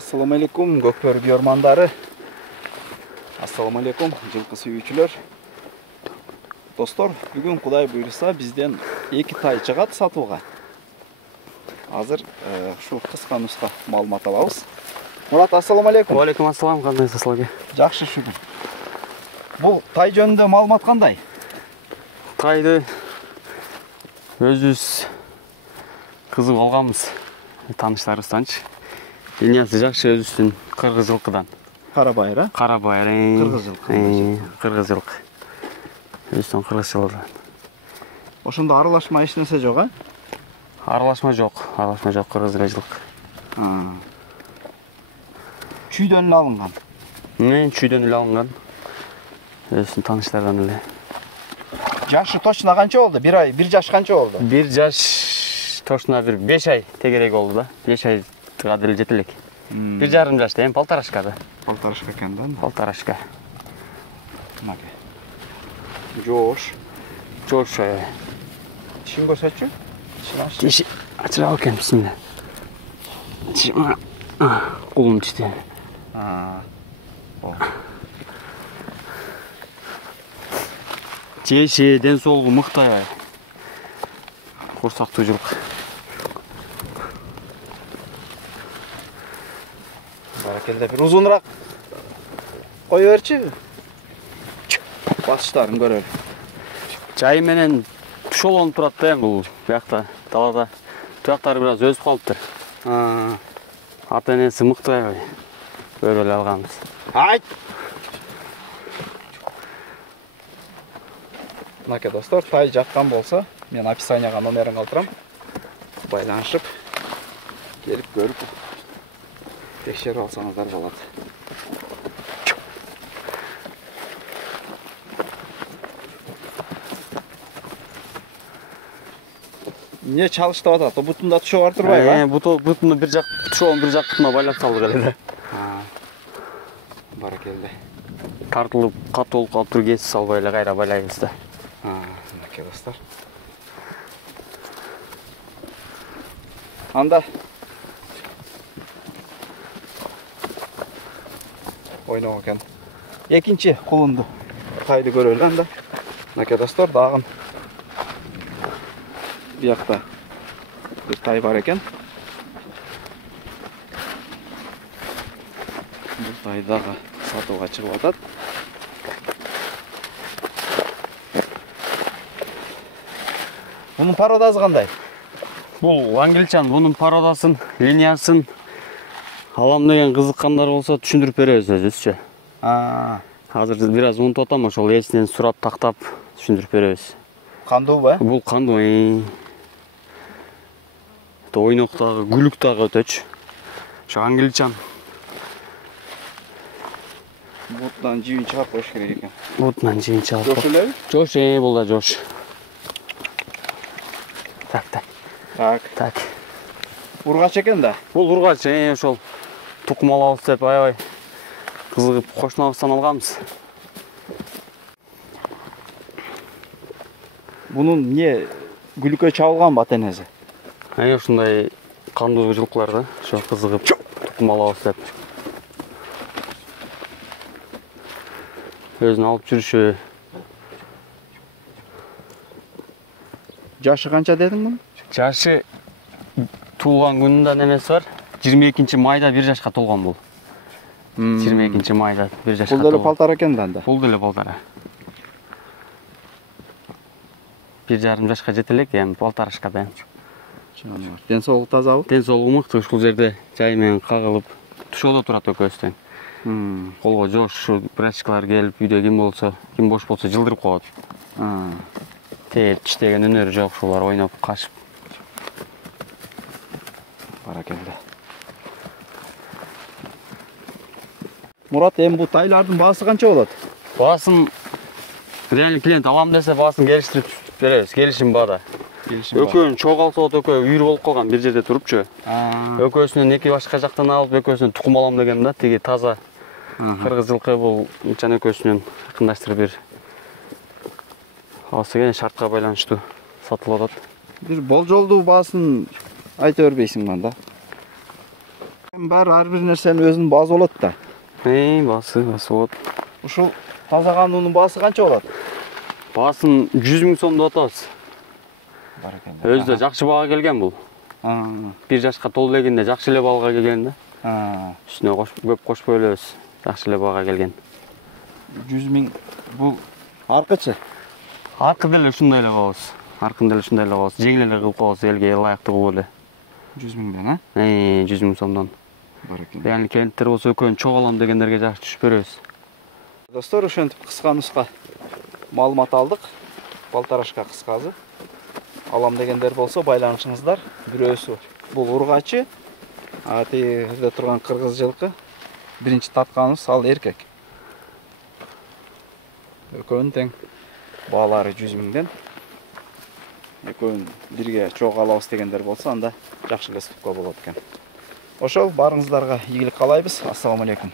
Assalamu alaikum Gökbörü ormandары. Assalamu alaikum жылқы сүйүүчүлөр. Достор, бүгүн Кудай буйруса бизден 2 тай чыгат сатууга. Азыр шу кыска нуска маалымат алабыз. Мурат, ассаламу алейкум. Ва алейкум ассалам, кандайсыз силерге? Жакшы, шүгүр. Бул тай жөнүндө маалымат кандай? Тайды өзүбүз кызык алганбыз. Тааныштарыбызданчы. Линиясы жакшы, өзүбүздүн кыргыз жылкыдан. Карабайыр, а? Карабайыр. Кыргыз жылкы. Кыргыз жылкы. Өзүбүздүн кыргыз жылкыдан. Ошондо аралашма эч нерсе жок, а? Аралашма жок кыргыз жылкы. Чүйдөн эле алынган. Чүйдөн эле алынган. Өзүбүздүн тааныштардан эле. Жашы точно канча болду? Бир жаш канча болду? Бир жаш точно 5 ай тегерек болду да. 5 айга деле жете элек. 1,5 жашта, эми полторашка да. Полторашка экен да? Полторашка. Мага. Жош. Тишин көрсөтчү? Тиши ачыра экен, бисмилла. Колум тишти. Жеши, ден соолугу мыкты аябай. Курсактуу жылкы. Баракелде, бир узунураак кое берчи. Басыштарын көрөлү. Жай менен тушолонуп турат да бул биякта, далада. Туяктары бир аз өзүп калыптыр. Ата энеси мыкты аябай. Көрүп эле алганбыз. Айт! Мынакей достор, тай жаткан болсо, мен описанияга номерин калтырам. Байланышып, келип көрүп, текшерип алсаңыздар болот. Не чалыштып атат? O бутунда тушоо бар турбайбы? Бутунда бир жак тушоон бир жак бутуна байлап салдык эле да. Баракелде. Тартылып, катуу болуп калыптыр, кесип салбай эле кайра байлайбыз да. Мынакей достор. Анда ойноо экен. Экинчи кулунду тайды көрөлү анда. Мынакей достор, дагы биякта бир тай бар экен. Бул тай дагы сатууга чыгып атат. Bunun parodası qanday? Бул англичан, бунун пародасын, линиясын алам деген кызыккандар болсо түшүндүрүп беребиз өзүбүзчө. Азыр бир аз унутуп атам, ошол эсинен сурап тактап түшүндүрүп беребиз. Кандуубу? Бул кандуу. Ойнок дагы, күлүк дагы өтөчү. Ошо англичан. Бутунан жибин чыгарып коюш керек экен. Бутунан жибин чыгарып. Жош элеби? Жош, бул да жош. Так. Ургач экен да. Бул ургач, ошол тукум алабыз деп аябай кызыгып кошунабыздан алганбыз. Bunun не күлүккө чабылганбы ата-энеси? Ушундай кандуу жылкылар да, ошо кызыгып тукум алабыз деп. Өзүн алып жүрүшү. Жашы канча дедиң муну? Жашы туулган күнүндө немеси бар. 22 майда 1 жашка толгон бул. 22 майда 1 жашка толгон. Бул деле палтар экен да анда. Бул деле палтара. 1,5 жашка жете элек, эми полторашка да. Ден соолугу тазабы? Ден соолугу мыкты, ушул жерде жай менен кагылып тушоодо турат экөөбүздөн. Колго жош, врачкалар келип, үйдө ким бош болсо жылдырып коет. Тээп иштеген өнөрү жок, ушулар ойноп кашып. Баракелде. Мурат, эми бул тайлардын баасы канча болот? Баасын реально клиент алам десе баасын келиштирип беребиз, келишим баада. Экөөнүн чогалтып отуп, экөө үйүр болуп калган бир жерде турупчу. Экөөсүнөн 2 башка жактан алып, экөөсүнөн тукум алам деген да, тиги таза кыргыз жылкы бул чан экөөсүнөн акындаштырып бир. Асыген шартка байланыштуу сатылып атат. Бир болжолдуу баасын айта бербейсиң мында. Бәрі әрбір нәрсенің өзінің базы болады да. Басы болады. Ушул тазаган унун басы канча болот? Басын 100 000 сомдо атабыз. Өзү да жакшы бага келген бул. 1 жашка толуп элегенде жакшы эле балга келген да. Үстүнө көп кошпой элебиз. Жакшы эле бага келген. 100 000 бул аркычы. Аркы деле ушундай эле коебуз. Аркын деле ушундай эле коебуз. Жеңил эле кылып коебуз, элге ылайыктуу кылып эле. 100 000ден, 100 000 сомдон. Яғни клиенттер болсо өкөн чоң алам дегендерге жакшы түшүп беребиз. Достор, ошентип кыска нуска маалымат алдык. Балtarашка кыскасы. Алам дегендер болсо байланышыңыздар. Бирөөсү бул ургачы, тегерде турган кыргыз жылкы. Биринчи тартканыбыз ал эркек. Экөөнүн тең баалары 100 000ден. Экөөнүн бирге чогуу алабыз дегендер болсо, анда жакшы эле сутупка болот экен. Ошол, барыңыздарга ийгилик каалайбыз. Ассаламу алейкум.